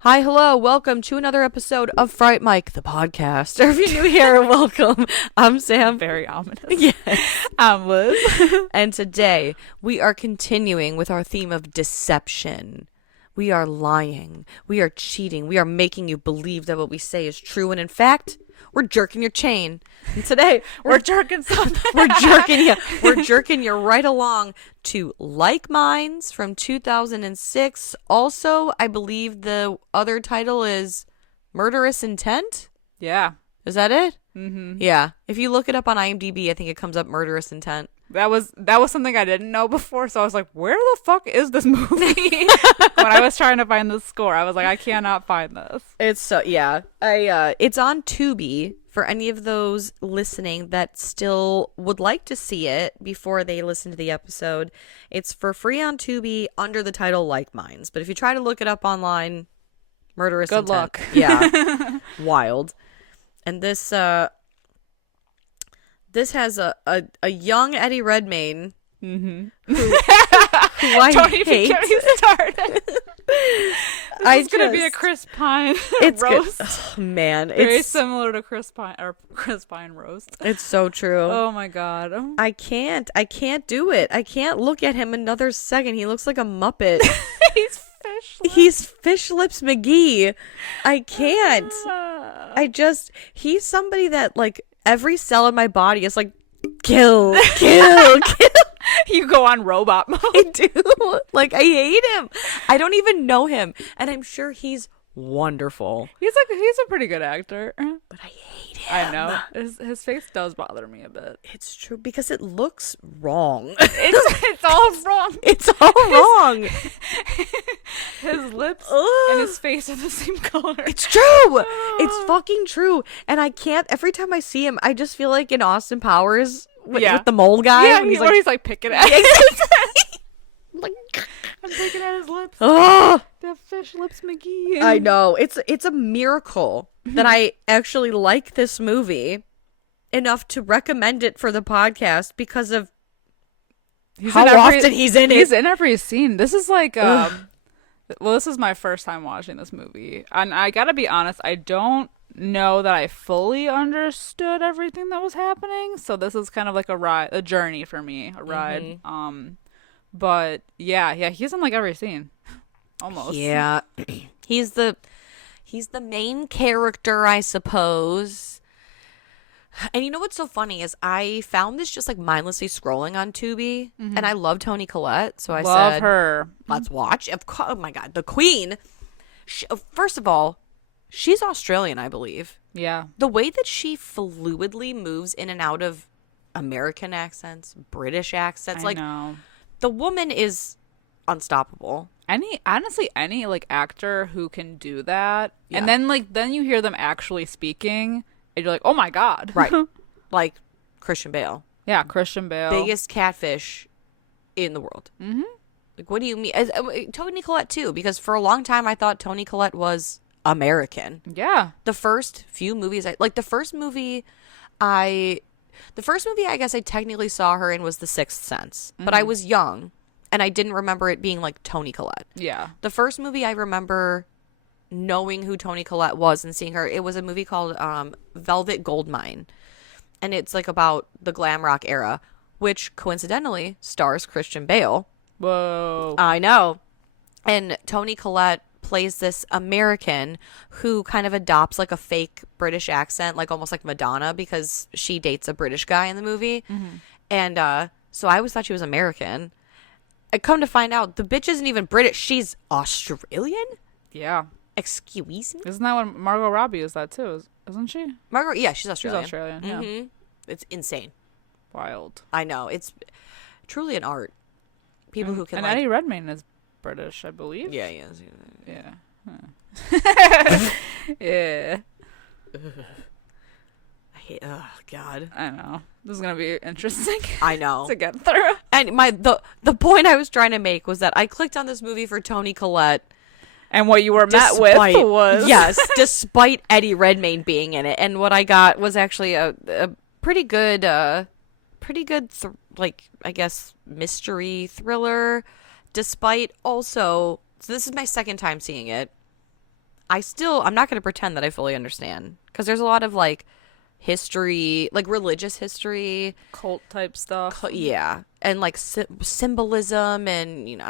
Hi, hello, welcome to another episode of Fright Mic, the podcast. Or if you're new here, welcome. I'm Sam. Very ominous. Yes. I'm Liz. And today, we are continuing with our theme of deception. We are lying. We are cheating. We are making you believe that what we say is true. And in fact, we're jerking your chain. And today, we're jerking something. We're jerking you right along to Like Minds from 2006. Also, I believe the other title is Murderous Intent. Yeah. Is that it? Mm-hmm. Yeah. If you look it up on IMDb, I think it comes up Murderous Intent. That was something I didn't know before, so I was like, where the fuck is this movie? When I was trying to find the score, I was like, I cannot find this. It's so, yeah. It's on Tubi for any of those listening that still would like to see it before they listen to the episode. It's for free on Tubi under the title Like Minds. But if you try to look it up online, Murderous Intent. Good luck. Yeah. Wild. And this has a young Eddie Redmayne who I Tony, hate. Get me started. It's gonna be a Chris Pine roast. Oh, man, Very similar to Chris Pine roast. It's so true. Oh my god. I can't do it. I can't look at him another second. He looks like a Muppet. He's Fish Lips McGee. I can't. He's somebody that, like, every cell in my body is like, kill. You go on robot mode. I do. Like, I hate him. I don't even know him. And I'm sure he's wonderful. He's a pretty good actor. But I hate him. I know. His face does bother me a bit. It's true because it looks wrong. It's all wrong. It's all wrong. His lips and his face are the same color. It's true. It's fucking true. And I can't, every time I see him, I just feel like in Austin Powers with the mole guy. Yeah, when he's like picking at it. like, I'm picking at his lips. Oh, The Fish Lips McGee. I know. It's a miracle that I actually like this movie enough to recommend it for the podcast because of how often he's in it. He's in every scene. This is like, this is my first time watching this movie. And I gotta be honest, I don't know that I fully understood everything that was happening. So this is kind of like a journey for me, a ride. Mm-hmm. But yeah, he's in like every scene. Almost. Yeah. He's the main character, I suppose. And you know what's so funny is I found this just like mindlessly scrolling on Tubi, and I love Toni Collette, so I said, her. Let's watch. Oh my god, the Queen. First of all, she's Australian, I believe. Yeah. The way that she fluidly moves in and out of American accents, British accents, I know. The woman is unstoppable. Any like actor who can do that, and then you hear them actually speaking, and you're like, oh my god, right? Like Christian Bale. Yeah, Christian Bale, biggest catfish in the world. Mm-hmm. Like, what do you mean? Toni Collette too, because for a long time I thought Toni Collette was American. Yeah, the first few movies, the first movie I guess I technically saw her in was The Sixth Sense, but I was young. And I didn't remember it being like Toni Collette. Yeah. The first movie I remember knowing who Toni Collette was and seeing her, it was a movie called Velvet Goldmine. And it's like about the glam rock era, which coincidentally stars Christian Bale. Whoa. I know. And Toni Collette plays this American who kind of adopts like a fake British accent, like almost like Madonna, because she dates a British guy in the movie. Mm-hmm. And so I always thought she was American. I come to find out the bitch isn't even British. She's Australian? Yeah. Excuse me? Isn't that what Margot Robbie is that too? Isn't she? Margot, yeah, she's Australian. She's Australian, yeah. Mm-hmm. It's insane. Wild. I know. It's truly an art. People who can and Eddie Redmayne is British, I believe. Yeah, he is. Yeah. Huh. Yeah. Oh God. I know. This is gonna be interesting. I know. To get through. And the point I was trying to make was that I clicked on this movie for Toni Collette. And what you were met with was yes, despite Eddie Redmayne being in it, and what I got was actually a pretty good, like I guess mystery thriller. Despite also, so this is my second time seeing it. I'm not going to pretend that I fully understand because there's a lot of like history, like religious history, cult type stuff. Yeah, and like symbolism, and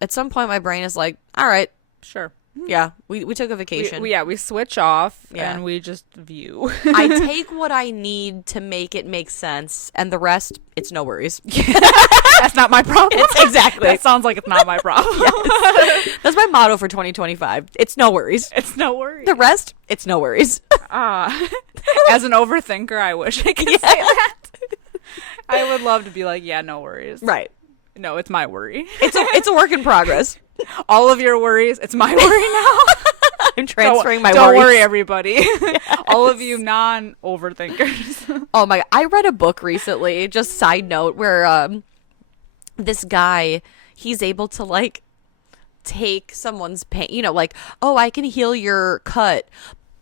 at some point my brain is like, all right, sure. Yeah, we took a vacation. We switch off and we just view. I take what I need to make it make sense, and the rest, it's no worries. That's not my problem. Exactly. That sounds like it's not my problem. Yes. That's my motto for 2025. It's no worries. It's no worries. The rest, it's no worries. As an overthinker, I wish I could say that. I would love to be like, yeah, no worries. Right. No, it's my worry. It's a work in progress. All of your worries, it's my worry now. I'm transferring my worries. Don't worry, everybody. Yes. All of you non-overthinkers. Oh my God. I read a book recently, just side note, where this guy, he's able to like take someone's pain, like, oh, I can heal your cut,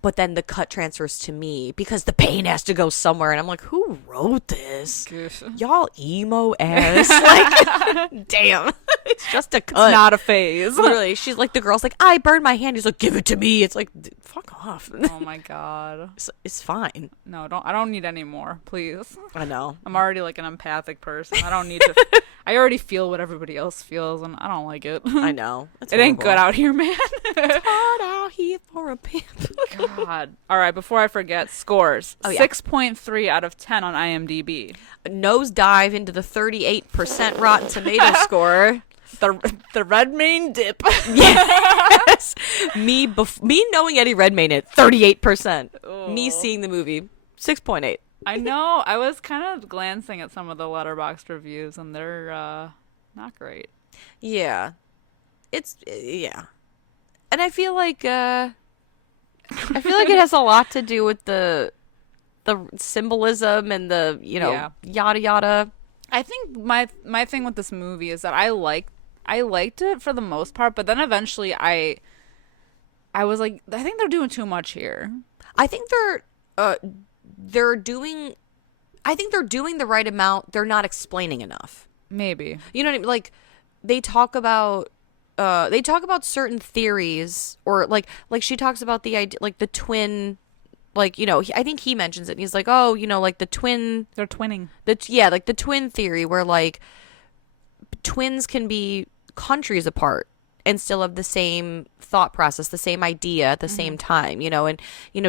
but then the cut transfers to me because the pain has to go somewhere. And I'm like, who wrote this? Gosh. Y'all emo ass. Like, damn. It's just a cut. It's not a phase. Literally. She's like, the girl's like, I burned my hand. He's like, give it to me. It's like, fuck off. Oh my God. It's fine. No, I don't need any more, please. I know. I'm already like an empathic person. I don't need to. I already feel what everybody else feels, and I don't like it. I know. It ain't good out here, man. It's hard out here for a pimp. God. All right, before I forget, scores. Oh, yeah. 6.3 out of 10 on IMDb. Nosedive into the 38% Rotten Tomato score. The Redmayne dip. Yes. Me knowing Eddie Redmayne at 38%. Oh. Me seeing the movie, 6.8. I know. I was kind of glancing at some of the Letterboxd reviews, and they're not great. Yeah. Yeah. And I feel like it has a lot to do with the symbolism and the, yada yada. I think my thing with this movie is that I liked it for the most part, but then eventually I was like, I think they're doing too much here. I think they're doing the right amount. They're not explaining enough. Maybe. You know what I mean? Like they talk about certain theories, or like she talks about the idea, like the twin, like, I think he mentions it and he's like, oh, like the twin, they're twinning. Like the twin theory, where like twins can be countries apart and still have the same thought process, the same idea at the same time, and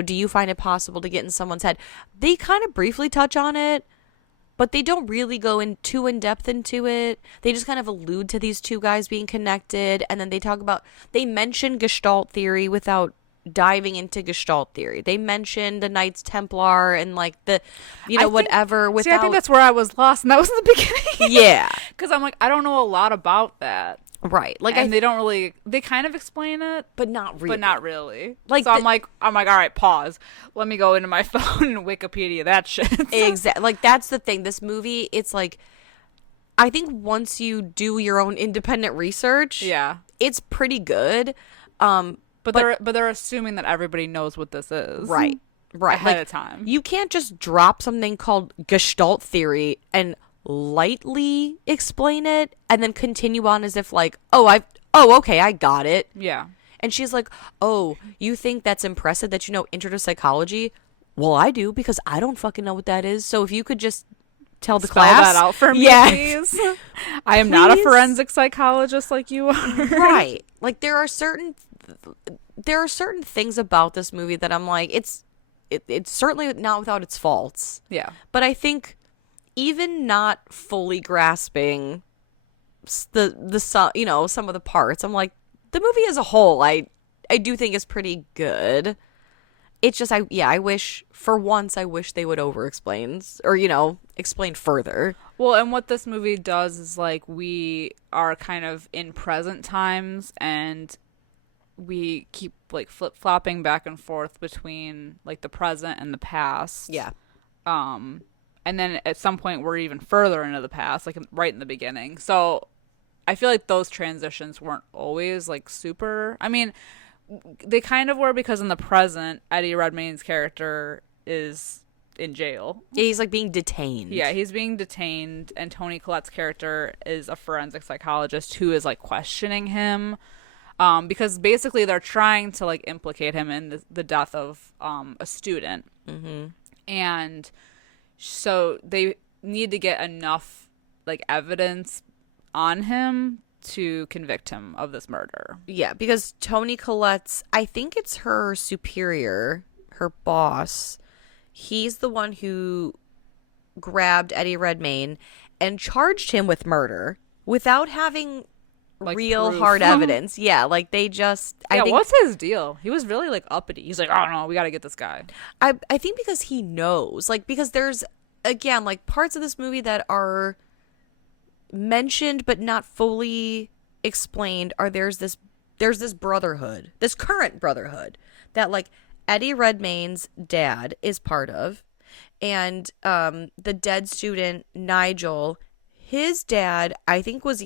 do you find it possible to get in someone's head? They kind of briefly touch on it, but they don't really go in too in depth into it. They just kind of allude to these two guys being connected, and then they mention Gestalt theory without diving into Gestalt theory. They mention the Knights Templar and like the, whatever. I think that's where I was lost, and that was in the beginning. Yeah, because I'm like, I don't know a lot about that. Right. Like, and they kind of explain it, but not really. Like, so I'm like, all right, pause. Let me go into my phone and Wikipedia that shit. Exactly. Like, that's the thing. This movie, it's like, I think once you do your own independent research, it's pretty good. But they're assuming that everybody knows what this is. Right. Ahead of time. You can't just drop something called Gestalt theory and lightly explain it and then continue on as if like, okay, I got it. Yeah. And she's like, oh, you think that's impressive that you know intro to psychology? Well, I do, because I don't fucking know what that is. So if you could just tell the class. Spell that out for me, please. I am not a forensic psychologist like you are. Right. Like there are certain things about this movie that I'm like, it's certainly not without its faults. Yeah. But I think even not fully grasping some of the parts, I'm like, the movie as a whole, I do think is pretty good. It's just, I wish they would over-explain or, explain further. Well, and what this movie does is, like, we are kind of in present times, and, we keep like flip-flopping back and forth between like the present and the past. Yeah. And then at some point we're even further into the past, like right in the beginning. So I feel like those transitions weren't always like super. I mean, they kind of were, because in the present, Eddie Redmayne's character is in jail. Yeah, he's like being detained. Yeah, he's being detained, and Toni Collette's character is a forensic psychologist who is like questioning him, because basically they're trying to like implicate him in the death of a student. Mm-hmm. And so they need to get enough like evidence on him to convict him of this murder. Yeah, because Toni Collette's, I think it's her superior, her boss, he's the one who grabbed Eddie Redmayne and charged him with murder without having Like real proof. hard evidence. Yeah, like they just... Yeah, I think, what's his deal? He was really like uppity. He's like, oh no, we got to get this guy. I think because he knows, like, because there's, again, like parts of this movie that are mentioned but not fully explained are there's this brotherhood, this current brotherhood that like Eddie Redmayne's dad is part of, and the dead student Nigel, his dad was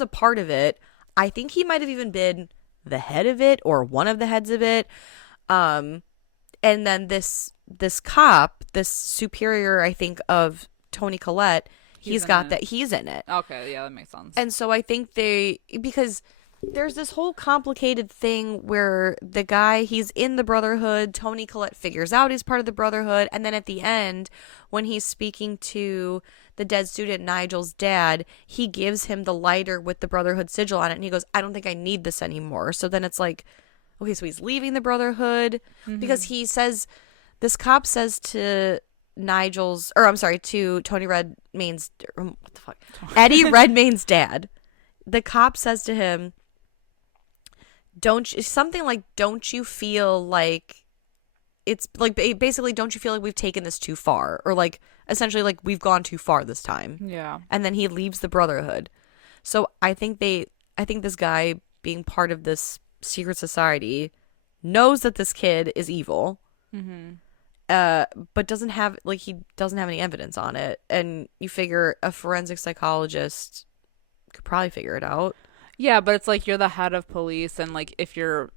a part of it. I think he might have even been the head of it or one of the heads of it. And then this cop, this superior, I think, of Toni Collette, he's in it. Okay, yeah, that makes sense. And so I think because there's this whole complicated thing where the guy, he's in the Brotherhood, Toni Collette figures out he's part of the Brotherhood, and then at the end, when he's speaking to the dead student Nigel's dad, he gives him the lighter with the Brotherhood sigil on it, and he goes, I don't think I need this anymore. So then it's like, okay, so he's leaving the Brotherhood, because he says, this cop says to to Tony Redmayne's, what the fuck? Eddie Redmayne's dad, the cop says to him, don't you feel like it's like, basically, don't you feel like we've taken this too far? Or like, essentially, like, we've gone too far this time. Yeah. And then he leaves the Brotherhood. So I think this guy being part of this secret society knows that this kid is evil. But doesn't have any evidence on it. And you figure a forensic psychologist could probably figure it out. Yeah, but it's like you're the head of police, and like if you're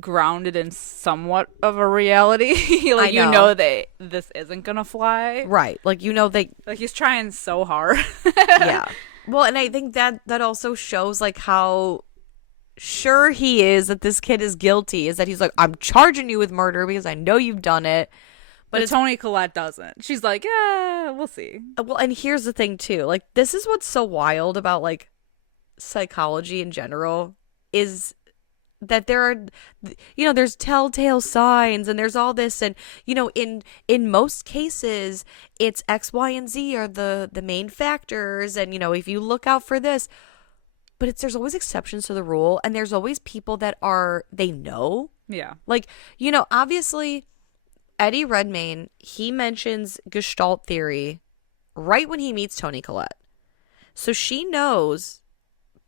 grounded in somewhat of a reality, like you know that this isn't gonna fly. Right. Like they like he's trying so hard. Yeah. Well, and I think that also shows like how sure he is that this kid is guilty, is that he's like, I'm charging you with murder because I know you've done it. But Toni Collette doesn't. She's like, yeah, we'll see. Well, and here's the thing too. Like, this is what's so wild about like psychology in general, is that there are, there's telltale signs and there's all this, and in most cases it's X, Y, and Z are the main factors, and if you look out for this, but there's always exceptions to the rule, and there's always people that they know. Yeah. Like, obviously Eddie Redmayne, he mentions Gestalt theory right when he meets Toni Collette. So she knows,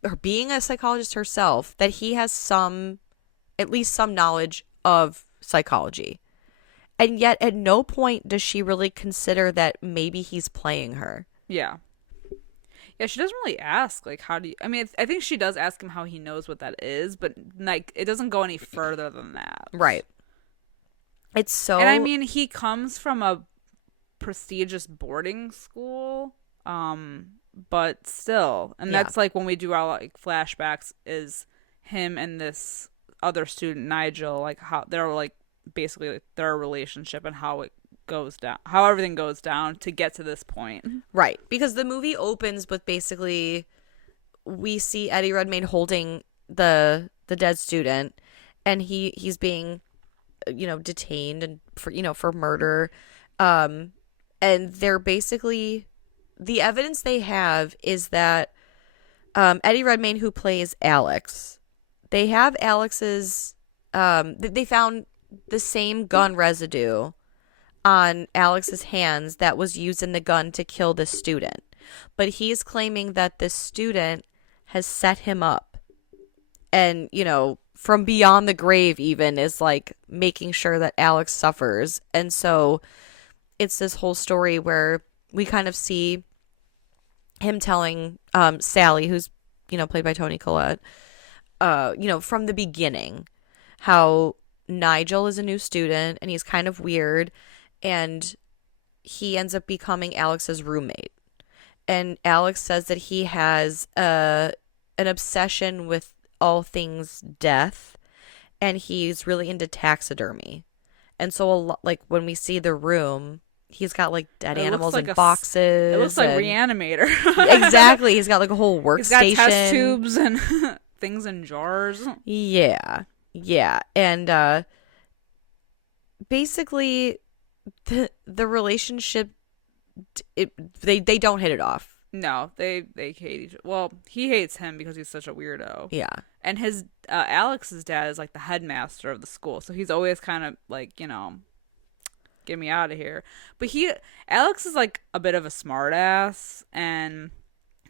or being a psychologist herself, that he has at least some knowledge of psychology. And yet at no point does she really consider that maybe he's playing her. Yeah. Yeah, she doesn't really ask, like, how do you... I mean, I think she does ask him how he knows what that is, but, like, it doesn't go any further than that. Right. It's so... And, I mean, he comes from a prestigious boarding school, but still. And that's, like, when we do our, like, flashbacks, is him and this other student, Nigel, like, how they're, like, basically, like, their relationship and how it goes down, how everything goes down to get to this point. Right. Because the movie opens with basically, we see Eddie Redmayne holding the dead student, and he's being, detained and for murder. And they're basically, the evidence they have is that Eddie Redmayne, who plays Alex, they have Alex's, they found the same gun residue on Alex's hands that was used in the gun to kill the student. But he's claiming that this student has set him up and, from beyond the grave even is like making sure that Alex suffers. And so it's this whole story where we kind of see him telling Sally, who's, played by Toni Collette, from the beginning, how Nigel is a new student and he's kind of weird, and he ends up becoming Alex's roommate. And Alex says that he has an obsession with all things death, and he's really into taxidermy. And so like when we see the room, he's got like dead animals in boxes. It looks like Reanimator. Exactly. He's got like a whole workstation. He's got test tubes and things in jars. Yeah. And basically the relationship, they don't hit it off. No, they hate each other. Well, he hates him because he's such a weirdo. Yeah. And his Alex's dad is like the headmaster of the school, so he's always kind of like, get me out of here. But Alex is like a bit of a smart ass, and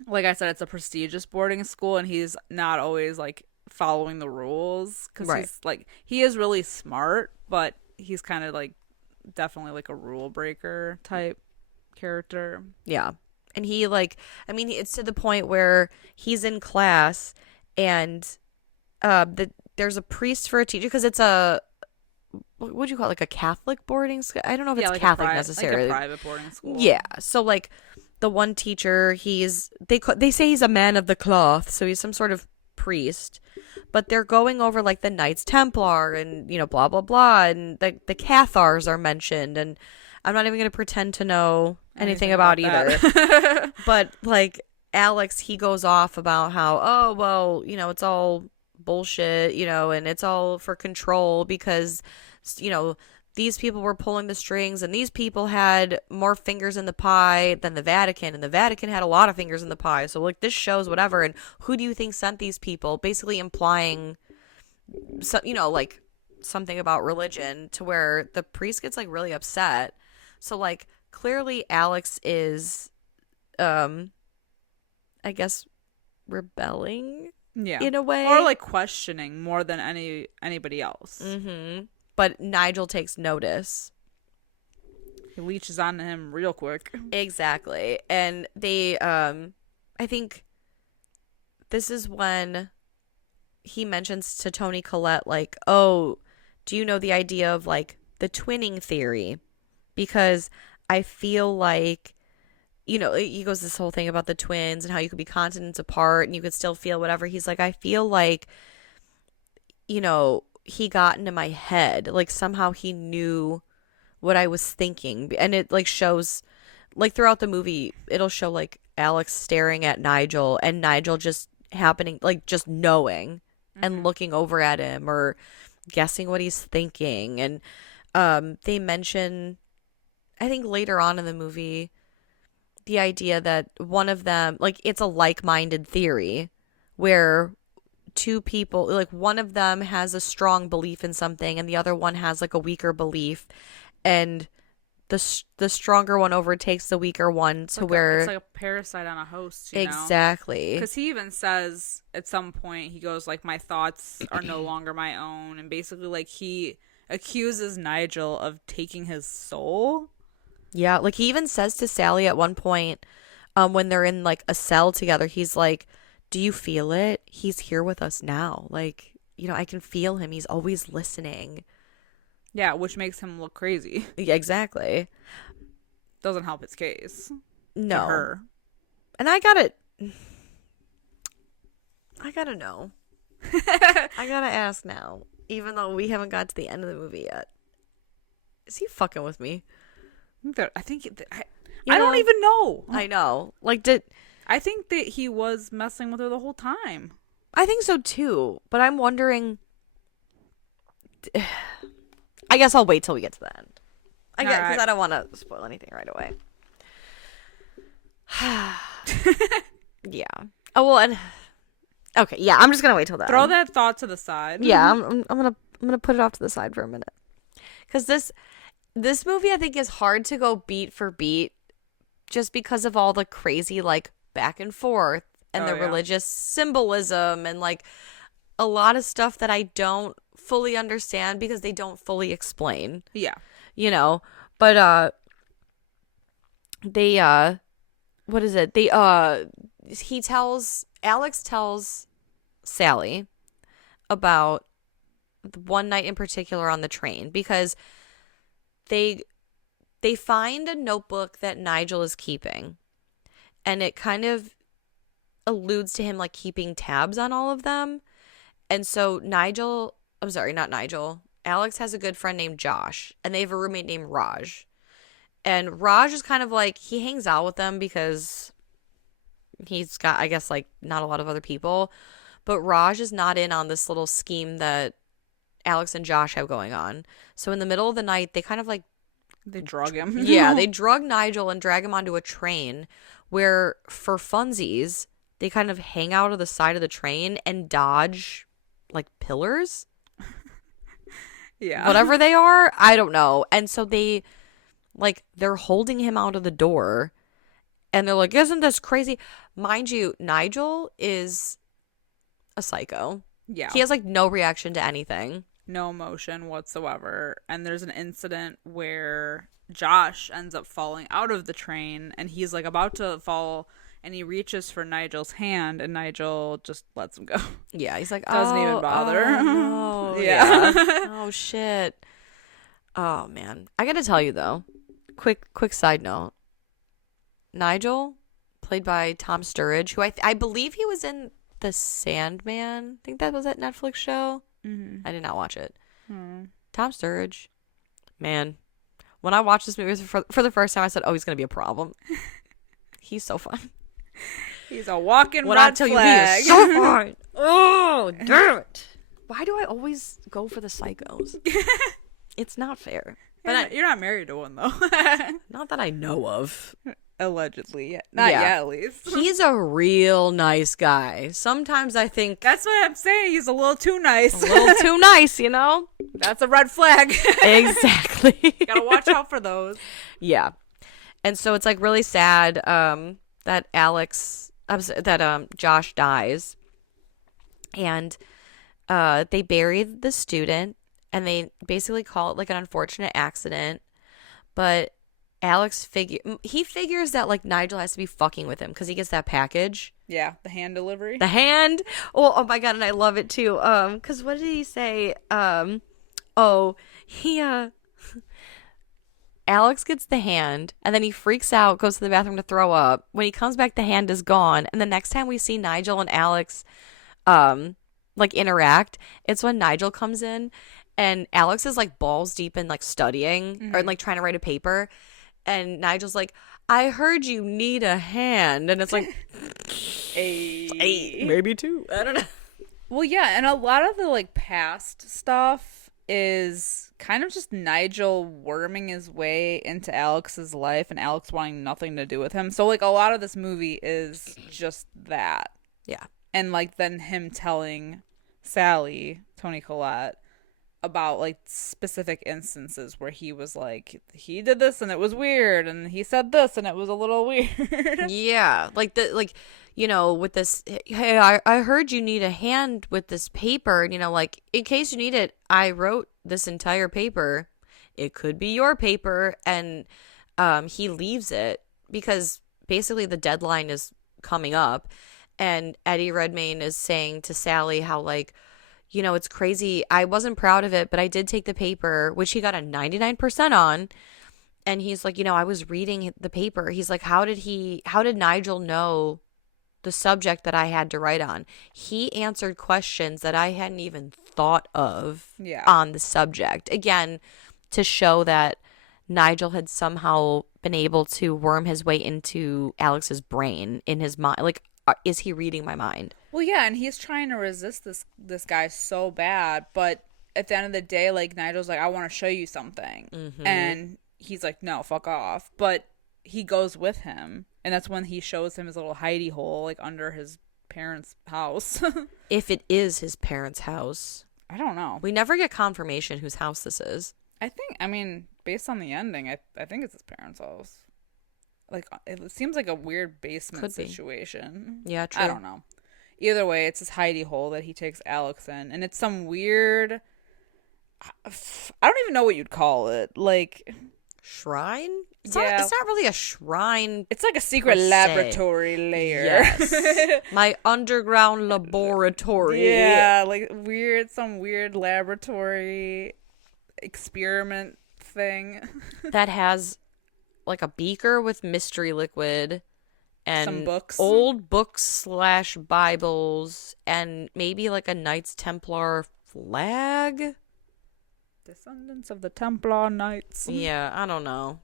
like I said, it's a prestigious boarding school, and he's not always like following the rules because he's like, he is really smart, but he's kind of like definitely like a rule breaker type character. Yeah. And he it's to the point where he's in class and there's a priest for a teacher, because it's a, what would you call it, like a Catholic boarding school? I don't know if it's like Catholic necessarily. Like a private boarding school. Yeah. So like the one teacher, they say he's a man of the cloth, so he's some sort of priest. But they're going over like the Knights Templar and blah blah blah, and the Cathars are mentioned, and I'm not even going to pretend to know anything about either. But like Alex, he goes off about how, oh well, it's all bullshit, and it's all for control because these people were pulling the strings, and these people had more fingers in the pie than the Vatican, and the Vatican had a lot of fingers in the pie. So like this shows whatever, and who do you think sent these people? Basically implying like something about religion, to where the priest gets like really upset. So like clearly Alex is I guess rebelling in a way, or like questioning more than anybody else. Mm-hmm. But Nigel takes notice. He leeches on him real quick. Exactly. And they I think this is when he mentions to Toni Collette, like, oh, do you know the idea of like the twinning theory? Because I feel like, he goes this whole thing about the twins and how you could be continents apart and you could still feel whatever. He's like, I feel like, he got into my head. Like somehow he knew what I was thinking. And it like shows, like throughout the movie, it'll show like Alex staring at Nigel and Nigel just happening, like just knowing and looking over at him or guessing what he's thinking. And they mention, I think later on in the movie, the idea that one of them, like it's a like-minded theory where two people, like one of them has a strong belief in something and the other one has like a weaker belief, and the stronger one overtakes the weaker one to where it's like a parasite on a host, exactly. Because he even says at some point, he goes like, my thoughts are no longer my own, and basically like he accuses Nigel of taking his soul. Yeah, like he even says to Sally at one point, when they're in like a cell together, he's like, do you feel it? He's here with us now. Like, I can feel him. He's always listening. Yeah, which makes him look crazy. Yeah, exactly. Doesn't help his case. No. To her. And I gotta know. I gotta ask now, even though we haven't got to the end of the movie yet. Is he fucking with me? I don't even know. I know. Like, I think that he was messing with her the whole time. I think so too, but I'm wondering. I guess I'll wait till we get to the end. Because I don't want to spoil anything right away. Yeah. Oh well, and okay, yeah. I'm just gonna wait till then. Throw that thought to the side. Yeah, I'm gonna put it off to the side for a minute, because this movie I think is hard to go beat for beat, just because of all the crazy like back and forth and the religious symbolism, and like a lot of stuff that I don't fully understand because they don't fully explain. Yeah. You know, but they what is it? Alex tells Sally about one night in particular on the train because they find a notebook that Nigel is keeping, and it kind of alludes to him like keeping tabs on all of them. And so Alex has a good friend named Josh, and they have a roommate named Raj. And Raj is kind of like, he hangs out with them because he's got, I guess, like, not a lot of other people. But Raj is not in on this little scheme that Alex and Josh have going on. So in the middle of the night, they kind of like... They drug him. Yeah, they drug Nigel and drag him onto a train where, for funsies, they kind of hang out of the side of the train and dodge, like, pillars? Yeah. Whatever they are, I don't know. And so they're holding him out of the door, and they're like, isn't this crazy? Mind you, Nigel is a psycho. Yeah. He has, like, no reaction to anything. No emotion whatsoever. And there's an incident where Josh ends up falling out of the train, and he's, like, about to fall, and he reaches for Nigel's hand, and Nigel just lets him go. Yeah, he's like, doesn't even bother. Oh, no. Yeah. Oh, shit. Oh, man. I gotta tell you, though, quick side note. Nigel, played by Tom Sturridge, who I believe he was in The Sandman. I think that was that Netflix show. Mm-hmm. I did not watch it. Tom Sturridge. Man, when I watched this movie for the first time, I said, oh, he's gonna be a problem. He's so fun. He's a walking when red I tell flag. You, he is so fun. Oh, damn it. Why do I always go for the psychos? It's not fair. But you're not married to one, though. Not that I know of. Allegedly. Not yet, at least. He's a real nice guy. Sometimes I think... That's what I'm saying. He's a little too nice. A little too nice, you know? That's a red flag. Exactly. Gotta watch out for those. Yeah. And so it's, like, really sad that Josh dies. And they buried the student, and they basically call it, like, an unfortunate accident. But Alex figures that, like, Nigel has to be fucking with him because he gets that package. Yeah, the hand delivery. The hand. Oh my god, and I love it too. Because what did he say? Alex gets the hand, and then he freaks out, goes to the bathroom to throw up. When he comes back, the hand is gone. And the next time we see Nigel and Alex, like, interact, it's when Nigel comes in, and Alex is, like, balls deep in, like, studying or, like, trying to write a paper. And Nigel's like, I heard you need a hand. And it's like, maybe two. I don't know. Well, yeah, and a lot of the, like, past stuff is kind of just Nigel worming his way into Alex's life and Alex wanting nothing to do with him. So, like, a lot of this movie is just that. Yeah. And, like, then him telling Sally, Toni Collette, about, like, specific instances where he was like, he did this and it was weird, and he said this and it was a little weird. Yeah, with this, hey, I heard you need a hand with this paper, and, like, in case you need it, I wrote this entire paper. It could be your paper. And he leaves it because basically the deadline is coming up, and Eddie Redmayne is saying to Sally how, like, it's crazy. I wasn't proud of it, but I did take the paper, which he got a 99% on. And he's like, I was reading the paper. He's like, how did Nigel know the subject that I had to write on? He answered questions that I hadn't even thought of on the subject. Again, to show that Nigel had somehow been able to worm his way into Alex's brain, in his mind. Like, is he reading my mind? Well, yeah, and he's trying to resist this guy so bad, but at the end of the day, like, Nigel's like, I want to show you something. Mm-hmm. And he's like, no, fuck off. But he goes with him, and that's when he shows him his little hidey hole, like, under his parents' house. If it is his parents' house. I don't know. We never get confirmation whose house this is. I mean, based on the ending, I think it's his parents' house. Like, it seems like a weird basement situation. Yeah, true. I don't know. Either way, it's this hidey hole that he takes Alex in, and it's some weird. I don't even know what you'd call it. Like shrine? It's yeah, it's not really a shrine. it's like a secret laboratory layer. Yes. My underground laboratory. Yeah, like some weird laboratory experiment thing That has like a beaker with mystery liquid and some books, old books / Bibles, and maybe like a Knights Templar flag. Descendants of the Templar Knights. Yeah, I don't know.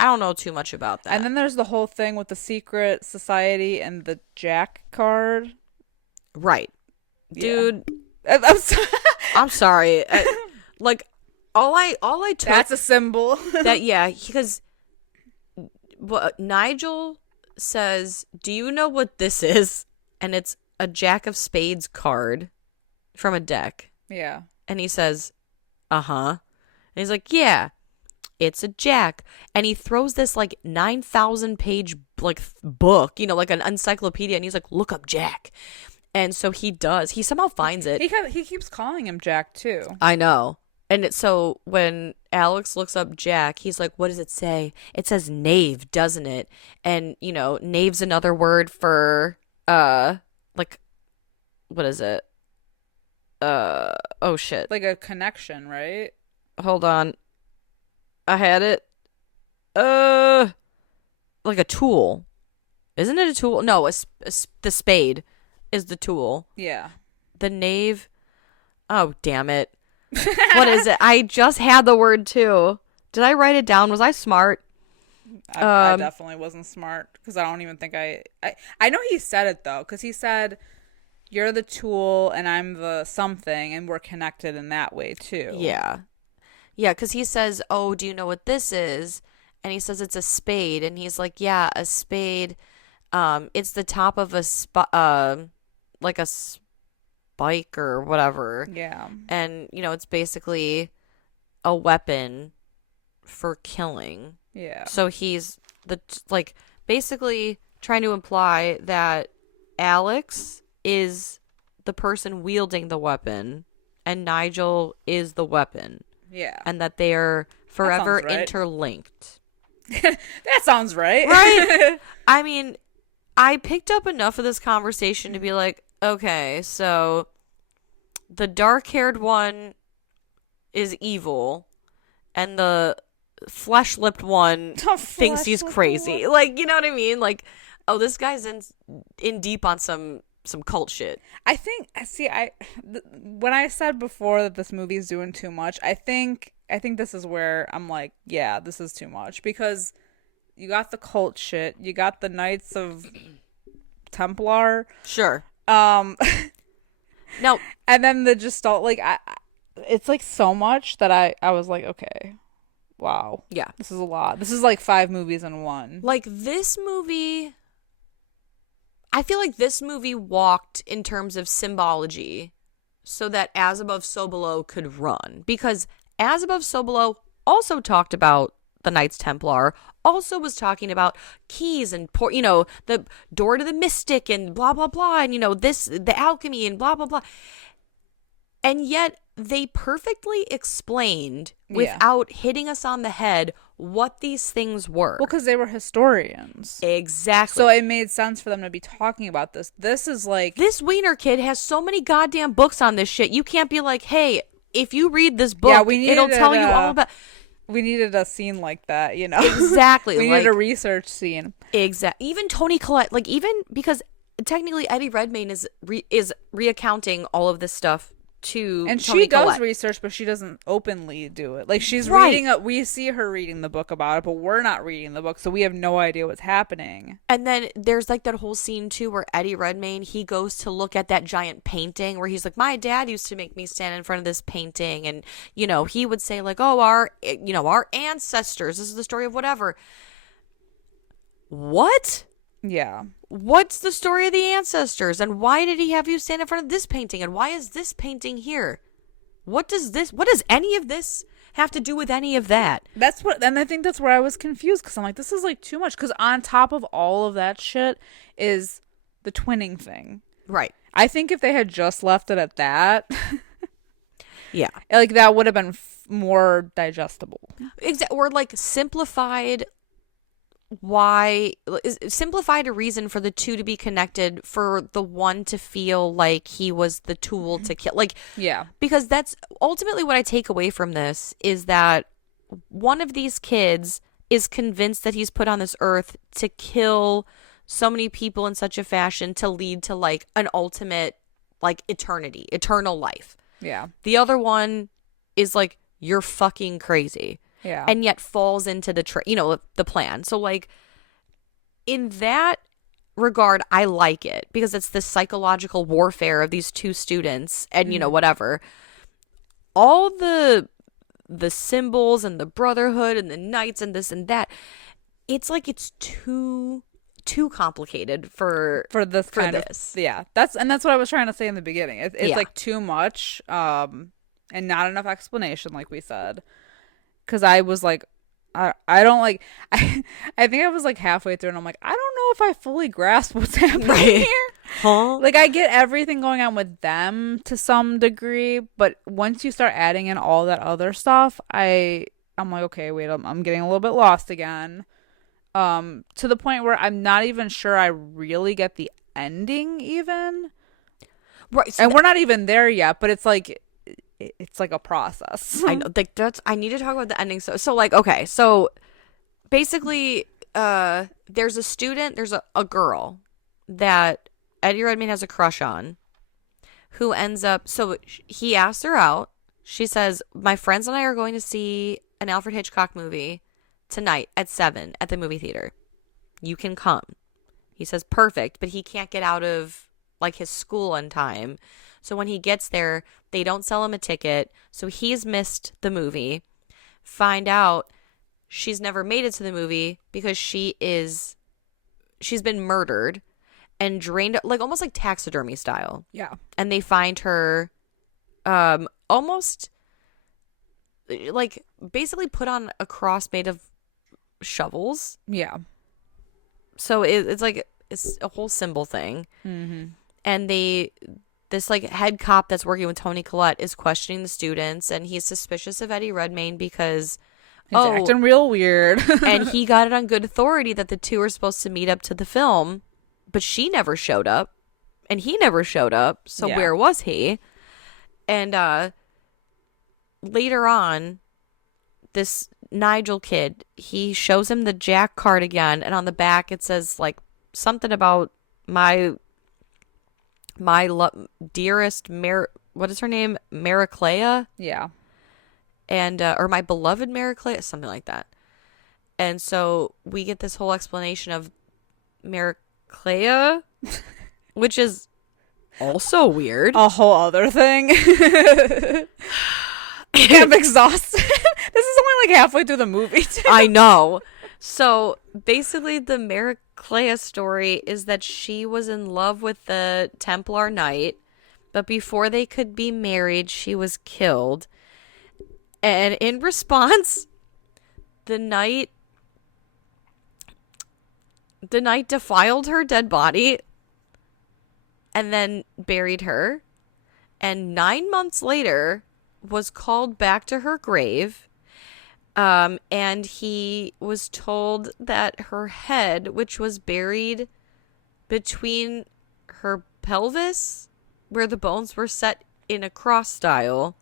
I don't know too much about that. And then there's the whole thing with the secret society and the Jack card. Right. Dude, yeah. I'm sorry. Like all I took That's a symbol. that because Nigel says, "Do you know what this is?" And it's a Jack of Spades card from a deck. Yeah. And he says, "Uh-huh." And he's like, "Yeah, it's a Jack." And he throws this like 9,000 page like book, like an encyclopedia, and he's like, "Look up Jack." And so he does. He somehow finds it. He keeps calling him Jack too. I know. And so when Alex looks up Jack, he's like, "What does it say?" It says knave, doesn't it? And, knave's another word for, like, what is it? Oh shit. Like a connection, right? Hold on. I had it. Like a tool. Isn't it a tool? No, the spade is the tool. Yeah. The knave. Oh, damn it. What is it? I just had the word too. Did I write it down? Was I smart? I definitely wasn't smart because I don't even think I know he said it though, because he said you're the tool and I'm the something and we're connected in that way too. Yeah. Yeah, because he says, "Oh, do you know what this is?" And he says it's a spade, and he's like, "Yeah, a spade. It's the top of like a spike or whatever." Yeah. And, it's basically a weapon for killing. Yeah. So he's basically trying to imply that Alex is the person wielding the weapon and Nigel is the weapon. Yeah. And that they are forever right. interlinked. That sounds right. Right? I mean, I picked up enough of this conversation to be like, okay, so the dark-haired one is evil, and the flesh-lipped one thinks he's crazy. One. Like, you know what I mean? Like, oh, this guy's in deep on some cult shit. I think, when I said before that this movie's doing too much, I think this is where I'm like, yeah, this is too much, because you got the cult shit, you got the Knights of Templar, sure, no, and then the Gestalt, like, it's like so much that I was like, okay, wow, yeah, this is a lot. This is like 5 movies in one. Like, this movie, I feel like this movie walked in terms of symbology so that As Above, So Below could run. Because As Above, So Below also talked about the Knights Templar, also was talking about keys and, the door to the mystic and blah, blah, blah, and, the alchemy and blah, blah, blah. And yet they perfectly explained without hitting us on the head what these things were. Well, because they were historians. Exactly. So it made sense for them to be talking about this. This is like... This Wiener kid has so many goddamn books on this shit. You can't be like, hey, if you read this book, it'll tell you all about... We needed a scene like that, Exactly. We needed a research scene. Exactly. Even Toni Collette, because technically Eddie Redmayne is reaccounting all of this stuff to and Toni she does Collette. Research, but she doesn't openly do it. Like, she's right. reading it. We see her reading the book about it, but we're not reading the book, so we have no idea what's happening. And then there's like that whole scene too where Eddie Redmayne, he goes to look at that giant painting where he's like, my dad used to make me stand in front of this painting, and he would say like, oh, our ancestors, this is the story of whatever. What? Yeah. What's the story of the ancestors, and why did he have you stand in front of this painting, and why is this painting here? What does any of this have to do with any of that? And I think that's where I was confused, because I'm like, this is like too much, because on top of all of that shit is the twinning thing. Right. I think if they had just left it at that, Yeah. like that would have been more digestible. Or like simplified simplified a reason for the two to be connected, for the one to feel like he was the tool to kill. Like, Yeah. because that's ultimately what I take away from this, is that one of these kids is convinced that he's put on this earth to kill so many people in such a fashion to lead to like an ultimate, like, eternal life. Yeah. The other one is like, you're fucking crazy. Yeah. And yet falls into the the plan. So like, in that regard, I like it, because it's the psychological warfare of these two students, and whatever. All the symbols and the brotherhood and the knights and this and that, it's like it's too complicated for this kind of. Yeah. That's what I was trying to say in the beginning. It's like too much, and not enough explanation, like we said. Because I was like, I don't like, I think I was like halfway through and I'm like, I don't know if I fully grasp what's happening here. Huh? Like, I get everything going on with them to some degree, but once you start adding in all that other stuff, I'm like, okay, wait, I'm getting a little bit lost again. To the point where I'm not even sure I really get the ending even. Right. So and we're not even there yet, but it's like a process. I know, like, I need to talk about the ending. So like, okay, so basically, there's a girl that Eddie Redmayne has a crush on, who ends up, so he asks her out. She says, my friends and I are going to see an Alfred Hitchcock movie tonight at 7 at the movie theater. You can come. He says, perfect, but he can't get out of like his school in time. So when he gets there, they don't sell him a ticket. So he's missed the movie. Find out she's never made it to the movie because she's been murdered and drained, like almost like taxidermy style. Yeah. And they find her almost like basically put on a cross made of shovels. Yeah. So it's like, it's a whole symbol thing. Mm-hmm. And this like head cop that's working with Toni Collette is questioning the students, and he's suspicious of Eddie Redmayne because he's acting real weird. And he got it on good authority that the two are supposed to meet up to the film, but she never showed up and he never showed up. So where was he? And later on, this Nigel kid, he shows him the Jack card again, and on the back it says like something about my dearest what is her name? Mariclea? Yeah. And or my beloved Mariclea, something like that. And so we get this whole explanation of Mariclea, which is also weird. A whole other thing. I'm exhausted. This is only like halfway through the movie too. I know. So basically the Mariclea story is that she was in love with the Templar Knight, but before they could be married, she was killed. And in response, the knight defiled her dead body and then buried her. And 9 months later was called back to her grave. And he was told that her head, which was buried between her pelvis, where the bones were set in a cross style,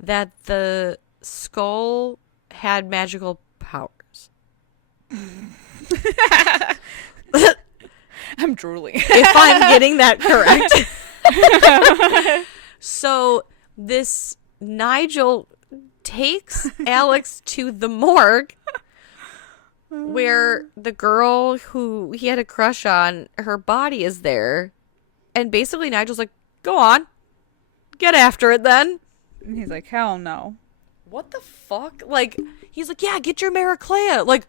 that the skull had magical powers. I'm drooling. If I'm getting that correct. So this Nigel takes Alex to the morgue where the girl who he had a crush on, her body is there. And basically Nigel's like, go on, get after it then. And he's like, hell no. What the fuck? Like, he's like, yeah, get your Mariclea. Like,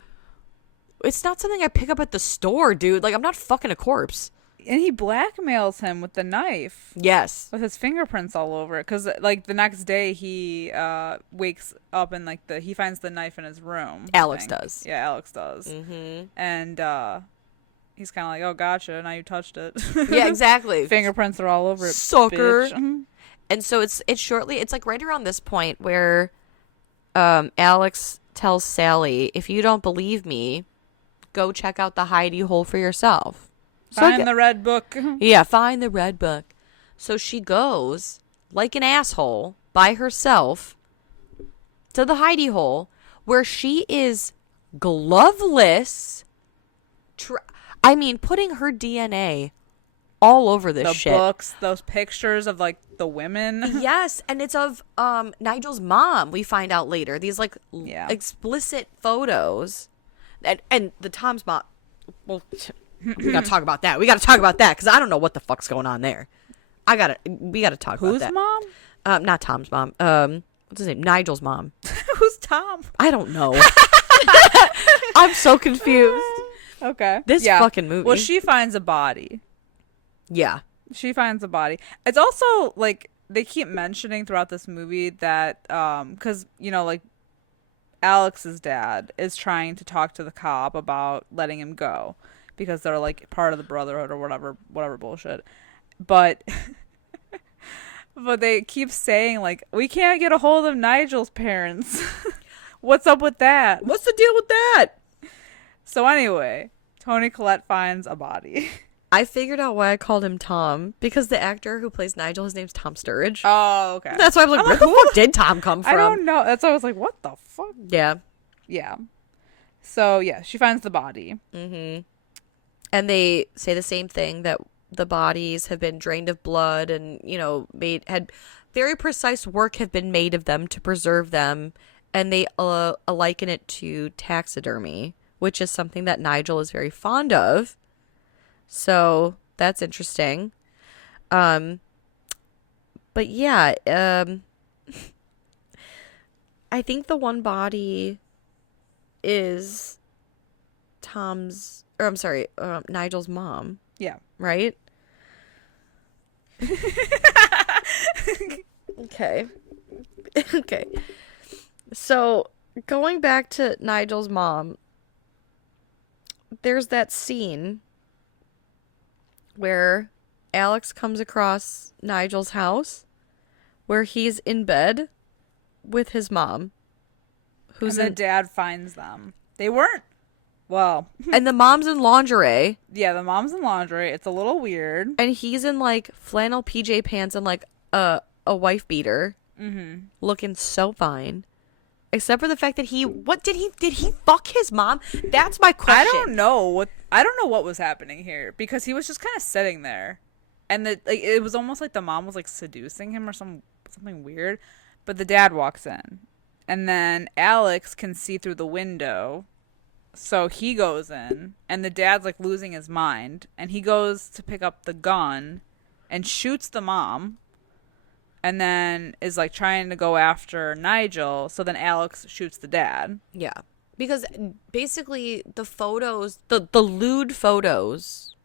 it's not something I pick up at the store, dude. Like, I'm not fucking a corpse. And he blackmails him with the knife. Yes. With his fingerprints all over it. Because, like, the next day he wakes up and, like, he finds the knife in his room. Alex does. Yeah, Alex does. Mm-hmm. And he's kind of like, oh, gotcha, now you touched it. Yeah, exactly. Fingerprints are all over it, sucker. bitch. And so it's shortly, it's like right around this point where Alex tells Sally, if you don't believe me, go check out the hidey hole for yourself. Find the red book. Yeah, find the red book. So she goes, like an asshole, by herself to the hidey hole, where she is gloveless. Putting her DNA all over this shit. The books, those pictures of like the women. Yes, and it's of Nigel's mom. We find out later these like explicit photos, and the Tom's mom. Well, we gotta talk about that. Because I don't know what the fuck's going on there. We gotta talk about that. Whose mom? Not Tom's mom. What's his name? Nigel's mom. Who's Tom? I don't know. I'm so confused. Okay. This fucking movie. Well, she finds a body. Yeah. She finds a body. It's also like they keep mentioning throughout this movie that because like Alex's dad is trying to talk to the cop about letting him go because they're like part of the brotherhood or whatever bullshit. But but they keep saying like, we can't get a hold of Nigel's parents. What's up with that? What's the deal with that? So anyway, Toni Collette finds a body. I figured out why I called him Tom, because the actor who plays Nigel, his name's Tom Sturridge. Oh, okay. That's why I was like, where the fuck did Tom come from? I don't know. That's why I was like, what the fuck? Yeah. Yeah. So, yeah, she finds the body. Mm-hmm. And they say the same thing, that the bodies have been drained of blood and, had very precise work have been made of them to preserve them. And they liken it to taxidermy, which is something that Nigel is very fond of. So that's interesting. But yeah, I think the one body is Nigel's mom. Yeah. Right? Okay. Okay. So going back to Nigel's mom, there's that scene where Alex comes across Nigel's house where he's in bed with his mom. And the dad finds them. They weren't. Well. And the mom's in lingerie. Yeah, the mom's in lingerie. It's a little weird. And he's in like flannel PJ pants and like a wife beater. Mm-hmm. Looking so fine. Except for the fact that did he fuck his mom? That's my question. I don't know what was happening here, because he was just kind of sitting there, and it was almost like the mom was like seducing him or something weird. But the dad walks in, and then Alex can see through the window, so he goes in, and the dad's like losing his mind, and he goes to pick up the gun and shoots the mom. And then is like trying to go after Nigel. So then Alex shoots the dad. Yeah. Because basically the photos, the lewd photos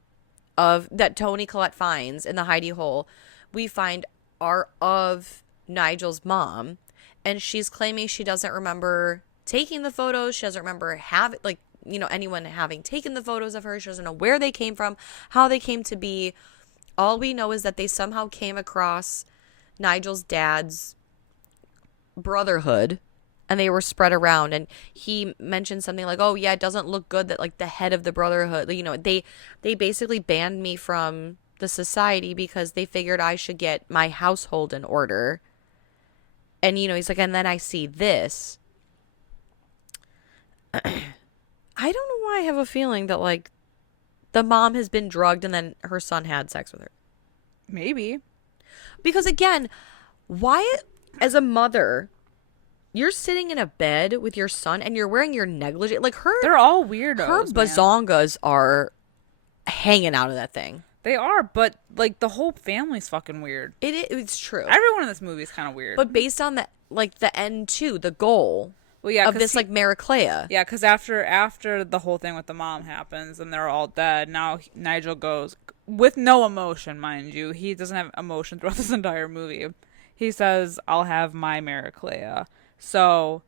of that Toni Collette finds in the hidey hole, we find are of Nigel's mom. And she's claiming she doesn't remember taking the photos. She doesn't remember anyone having taken the photos of her. She doesn't know where they came from, how they came to be. All we know is that they somehow came across Nigel's dad's brotherhood, and they were spread around, and he mentioned something like, oh yeah, it doesn't look good that like the head of the brotherhood, they basically banned me from the society because they figured I should get my household in order. And he's like, and then I see this. I don't know why I have a feeling that like the mom has been drugged and then her son had sex with her. Maybe. Because again, why, as a mother, you're sitting in a bed with your son and you're wearing your negligee. Like they're all weirdos. Her bazongas are hanging out of that thing. They are, but like the whole family's fucking weird. It's true. Everyone in this movie is kind of weird. But based on the end too, the goal. Well, yeah, of this like Mariclea. Yeah, because after the whole thing with the mom happens and they're all dead, now Nigel goes with no emotion, mind you. He doesn't have emotion throughout this entire movie. He says, "I'll have my Mariclea." So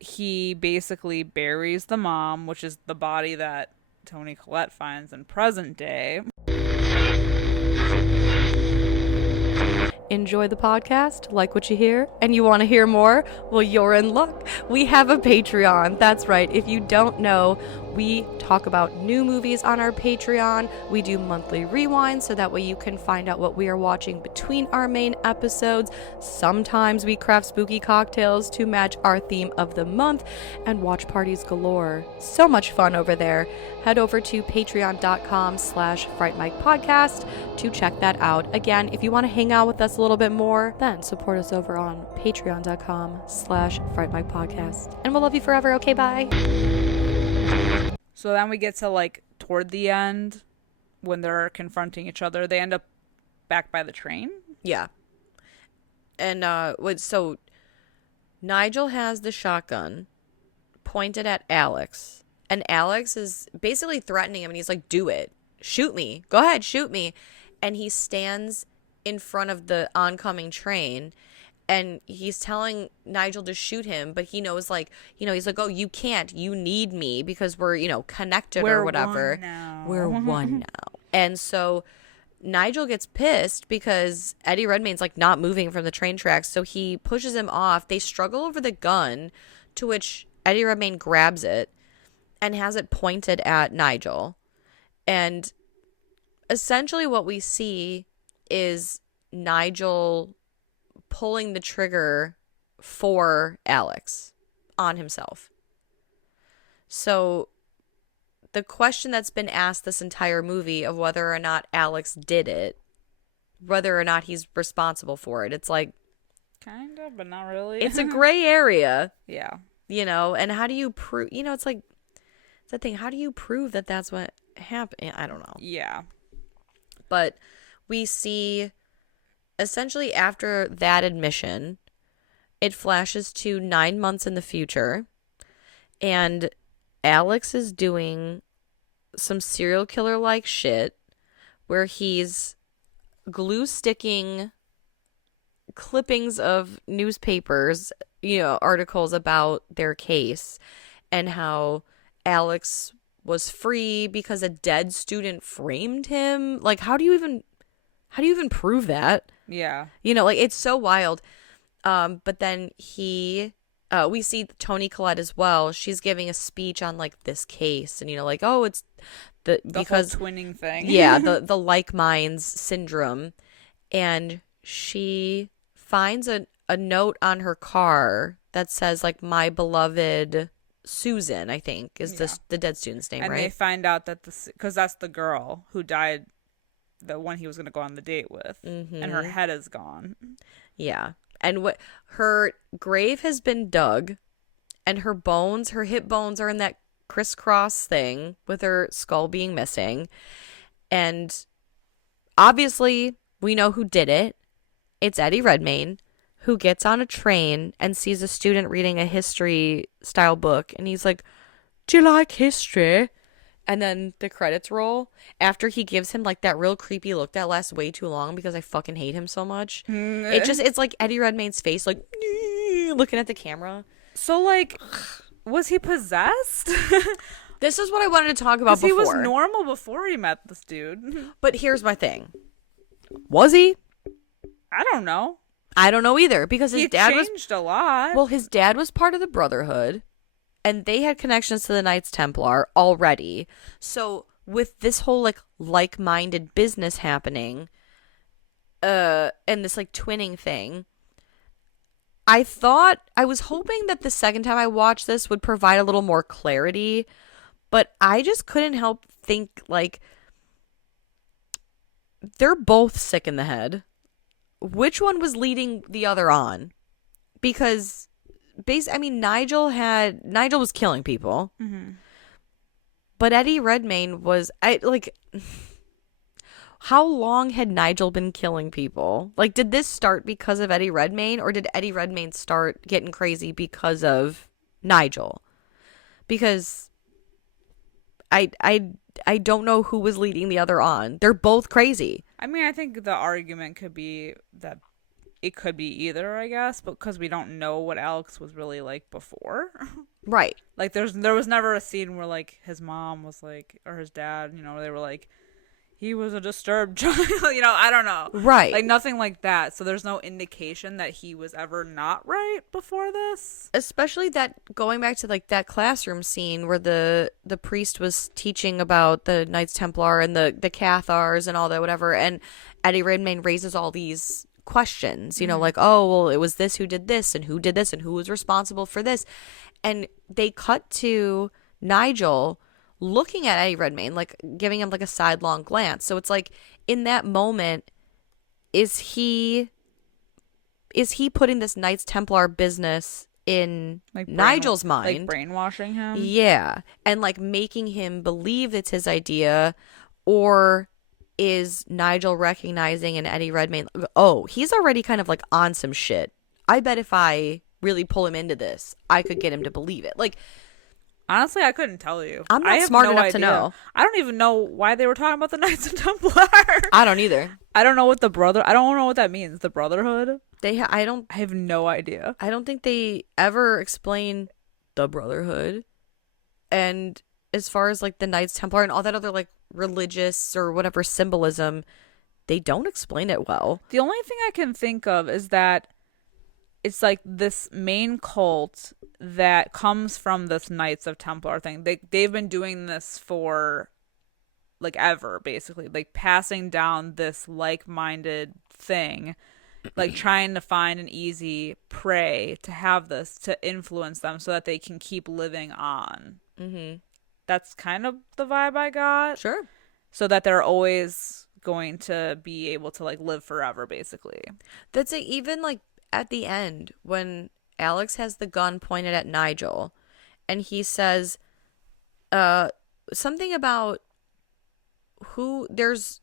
he basically buries the mom, which is the body that Toni Collette finds in present day. Enjoy the podcast, like what you hear, and you want to hear more? Well, you're in luck. We have a Patreon. That's right. If you don't know, we talk about new movies on our Patreon. We do monthly rewinds so that way you can find out what we are watching between our main episodes. Sometimes we craft spooky cocktails to match our theme of the month, and watch parties galore. So much fun over there. Head over to patreon.com/Fright Mic podcast to check that out. Again, if you want to hang out with us a little bit more, then support us over on patreon.com/Fright Mic podcast. And we'll love you forever. Okay, bye. So then we get to like toward the end when they're confronting each other. They end up back by the train. Yeah. And so Nigel has the shotgun pointed at Alex. And Alex is basically threatening him, and he's like, do it. Shoot me. Go ahead, shoot me. And he stands in front of the oncoming train, and he's telling Nigel to shoot him, but he knows, like, he's like, oh, you can't. You need me because we're, connected or whatever. We're one now. And so Nigel gets pissed because Eddie Redmayne's, like, not moving from the train tracks, so he pushes him off. They struggle over the gun, to which Eddie Redmayne grabs it and has it pointed at Nigel. And essentially what we see is Nigel pulling the trigger for Alex on himself. So the question that's been asked this entire movie of whether or not Alex did it, whether or not he's responsible for it, it's like, kind of, but not really. It's a gray area. Yeah. And how do you prove, it's like, the thing, how do you prove that that's what happened? I don't know. Yeah. But we see essentially after that admission, it flashes to 9 months in the future, and Alex is doing some serial killer like shit where he's glue sticking clippings of newspapers, articles about their case, and how Alex was free because a dead student framed him. Like, how do you even prove that? Yeah. It's so wild. But then we see Toni Collette as well. She's giving a speech on, like, this case, and it's the because whole twinning thing. Yeah, the like minds syndrome, and she finds a note on her car that says, like, my beloved Susan, I think, is the dead student's name, and right? And they find out that because that's the girl who died, the one he was going to go on the date with, and her head is gone. Yeah. And her grave has been dug, and her hip bones are in that crisscross thing with her skull being missing. And obviously, we know who did it. It's Eddie Redmayne, who gets on a train and sees a student reading a history style book, and he's like, do you like history? And then the credits roll after he gives him, like, that real creepy look that lasts way too long because I fucking hate him so much. It's like Eddie Redmayne's face, like, looking at the camera. So, like, was he possessed? This is what I wanted to talk about before. He was normal before he met this dude. But here's my thing. Was he? I don't know. I don't know either, because his dad changed a lot. Well, his dad was part of the Brotherhood, and they had connections to the Knights Templar already. So with this whole, like-minded business happening, and this, like, twinning thing, I was hoping that the second time I watched this would provide a little more clarity, but I just couldn't help think, like, they're both sick in the head. Which one was leading the other on? Because Nigel was killing people. Mm-hmm. But Eddie Redmayne was, how long had Nigel been killing people? Like, did this start because of Eddie Redmayne, or did Eddie Redmayne start getting crazy because of Nigel? Because I don't know who was leading the other on. They're both crazy. I think the argument could be that it could be either, I guess, but because we don't know what Alex was really like before. Right. Like there was never a scene where like his mom was like, or his dad, you know, they were like, he was a disturbed child. You know, I don't know. Right. Like nothing like that. So there's no indication that he was ever not right before this. Especially that going back to like that classroom scene where the priest was teaching about the Knights Templar and the Cathars and all that whatever, and Eddie Redmayne raises all these questions, you know, like, oh well, it was this who did this and who did this and who was responsible for this, and they cut to Nigel looking at Eddie Redmayne, like giving him like a sidelong glance. So it's like in that moment, is he putting this Knights Templar business in Like Nigel's mind, like brainwashing him? yeah, and like making him believe it's his idea, or is Nigel recognizing in Eddie Redmayne, oh, he's already kind of like on some shit. I bet if I really pull him into this, I could get him to believe it. Like, honestly, I couldn't tell you. I'm not smart enough to know. I don't even know why they were talking about the Knights of Templar. I don't either. I don't know what I don't know what that means. The Brotherhood? I have no idea. I don't think they ever explain the Brotherhood. And as far as like the Knights Templar and all that other like religious or whatever symbolism, they don't explain it well. The only thing I can think of is that it's like this main cult that comes from this Knights of Templar thing. They've been doing this for like ever, basically, like passing down this like-minded thing, like trying to find an easy prey to have this to influence them so that they can keep living on. Mm-hmm. That's kind of the vibe I got. Sure. So that they're always going to be able to like live forever, basically. That's it. Even like at the end when Alex has the gun pointed at Nigel and he says something about who there's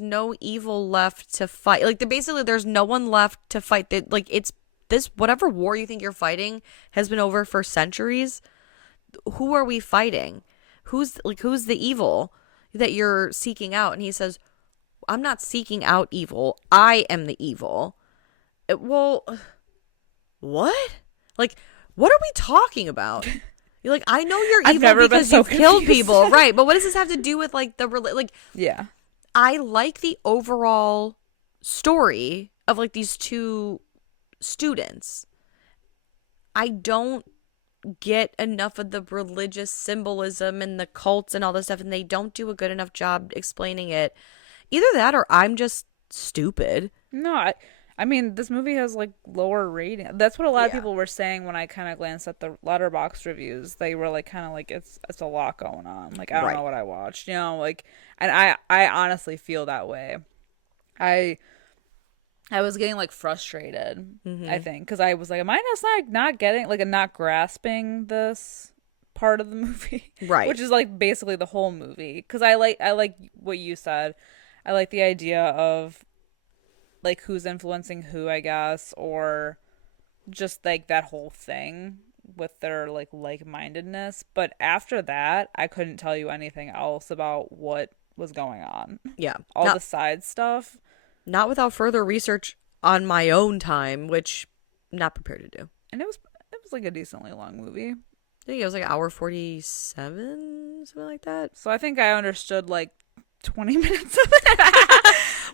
no evil left to fight. Like basically there's no one left to fight. That like it's this whatever war you think you're fighting has been over for centuries. Who are we fighting? Who's the evil that you're seeking out? And he says, I'm not seeking out evil. I am the evil. Well, what? Like, what are we talking about? You're like, I know you're evil because you've killed people, right? But what does this have to do with like yeah. I like the overall story of like these two students. I don't get enough of the religious symbolism and the cults and all this stuff, and they don't do a good enough job explaining it. Either that or I'm just stupid. No, I mean, this movie has like lower rating. That's what a lot of people were saying when I kind of glanced at the Letterboxd reviews. They were like, kind of like, it's a lot going on. Like, I don't know what I watched, you know, like, and I honestly feel that way. I was getting like frustrated, I think, because I was like, am I just not getting, like, not grasping this part of the movie? Right. Which is like basically the whole movie. Because I like what you said. I like the idea of like who's influencing who, I guess, or just like that whole thing with their like-mindedness. But after that, I couldn't tell you anything else about what was going on. Yeah. All the side stuff. Not without further research on my own time, which I'm not prepared to do. And it was like a decently long movie. I think it was like an hour 47, something like that. So I think I understood like 20 minutes of it.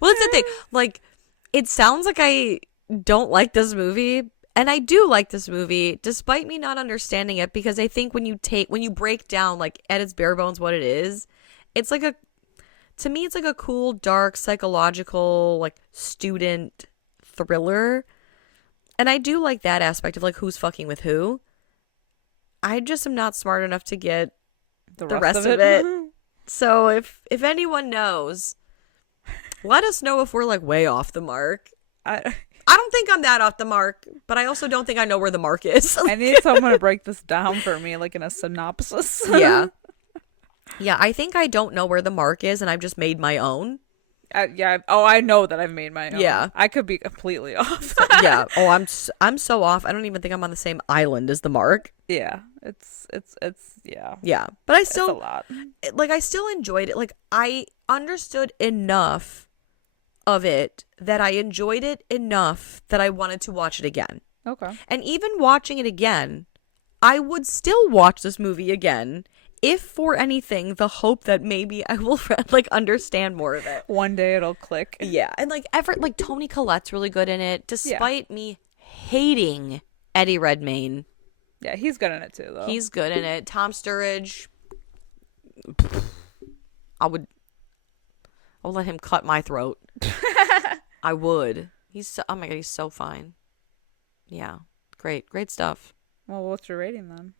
Well, that's the thing. Like, it sounds like I don't like this movie, and I do like this movie, despite me not understanding it, because I think when you break down, like, at its bare bones what it is, it's like to me, it's like a cool, dark, psychological, like, student thriller. And I do like that aspect of, like, who's fucking with who. I just am not smart enough to get the rest of it. So if anyone knows, let us know if we're like way off the mark. I don't think I'm that off the mark, but I also don't think I know where the mark is. I need someone to break this down for me, like in a synopsis. Yeah. Yeah, I think I don't know where the mark is, and I've just made my own. Yeah. Oh, I know that I've made my own. Yeah. I could be completely off. Yeah. Oh, I'm so off. I don't even think I'm on the same island as the mark. Yeah. It's yeah. Yeah. But I still, it's a lot. Like, I still enjoyed it. Like, I understood enough of it that I enjoyed it enough that I wanted to watch it again. Okay. And even watching it again, I would still watch this movie again if for anything the hope that maybe I will like understand more of it. One day it'll click. Yeah, and like Toni Collette's really good in it, despite me hating Eddie Redmayne. Yeah, he's good in it too, though. He's good in it. Tom Sturridge, I would let him cut my throat. I would. Oh my god, he's so fine. Yeah, great stuff. Well, what's your rating then?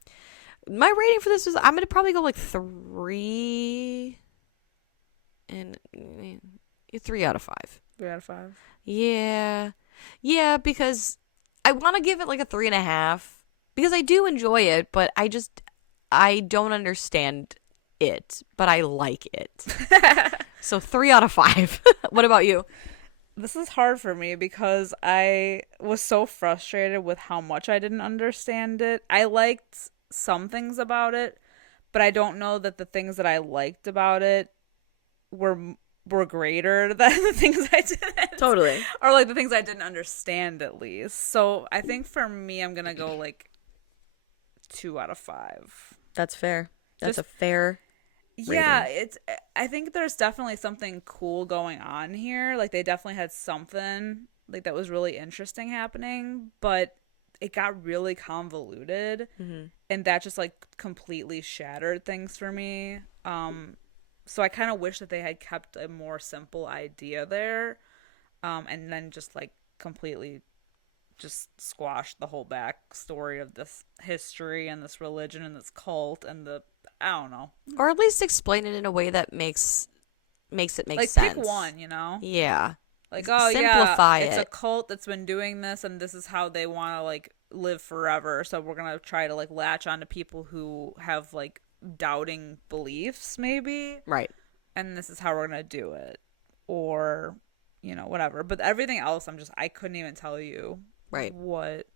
My rating for this is I'm gonna probably go like 3 out of 5. 3 out of 5. Yeah, because I want to give it like a 3.5 because I do enjoy it, but I don't understand it, but I like it. So 3 out of 5. What about you? This is hard for me because I was so frustrated with how much I didn't understand it. I liked some things about it, but I don't know that the things that I liked about it were greater than the things I didn't. Totally. Or like the things I didn't understand at least. So I think for me, I'm going to go like 2 out of 5. That's fair. That's a fair Yeah, rating. I think there's definitely something cool going on here. Like they definitely had something like that was really interesting happening, but it got really convoluted, and that just like completely shattered things for me. So I kind of wish that they had kept a more simple idea there, and then just like completely just squashed the whole backstory of this history and this religion and this cult and I don't know. Or at least explain it in a way that makes it make like, sense. Pick one, you know? Yeah. Like, Simplify it's it. a cult that's been doing this, and this is how they want to, like, live forever. So we're going to try to, like, latch on to people who have, like, doubting beliefs, maybe. Right. And this is how we're going to do it. Or, you know, whatever. But everything else, I couldn't even tell you what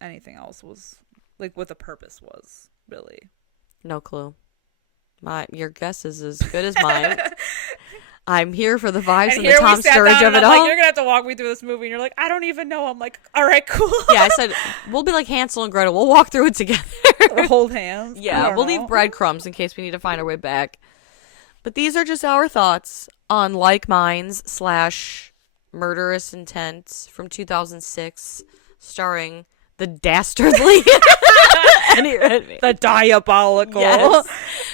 anything else was, like, what the purpose was, really. No clue. Your guess is as good as mine. I'm here for the vibes and the Tom Sturridge of it all. Like, you're gonna have to walk me through this movie, and you're like, I don't even know. I'm like, all right, cool. Yeah, I said we'll be like Hansel and Gretel. We'll walk through it together. We'll hold hands. Yeah, we'll leave breadcrumbs in case we need to find our way back. But these are just our thoughts on Like Minds / Murderous Intent from 2006, starring the dastardly Eddie Redmayne. The diabolical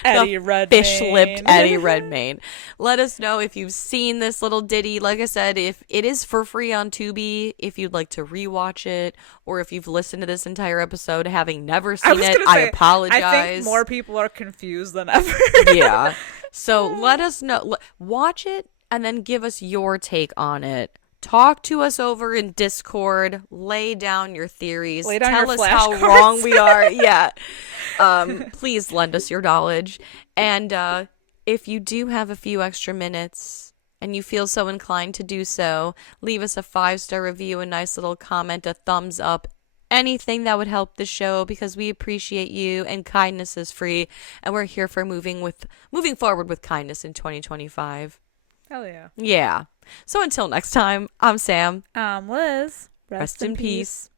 Eddie Redmayne. Fish-lipped Eddie Redmayne. Let us know if you've seen this little ditty. Like I said, if it is for free on Tubi, if you'd like to rewatch it, or if you've listened to this entire episode having never seen it, I apologize. I think more people are confused than ever. Yeah. So let us know. Watch it and then give us your take on it. Talk to us over in Discord. Lay down your theories. Tell us how wrong we are. Yeah. Please lend us your knowledge. And if you do have a few extra minutes and you feel so inclined to do so, leave us a 5-star review, a nice little comment, a thumbs up, anything that would help the show, because we appreciate you and kindness is free. And we're here for moving forward with kindness in 2025. Hell yeah. Yeah. So until next time, I'm Sam. I'm Liz. Rest in peace.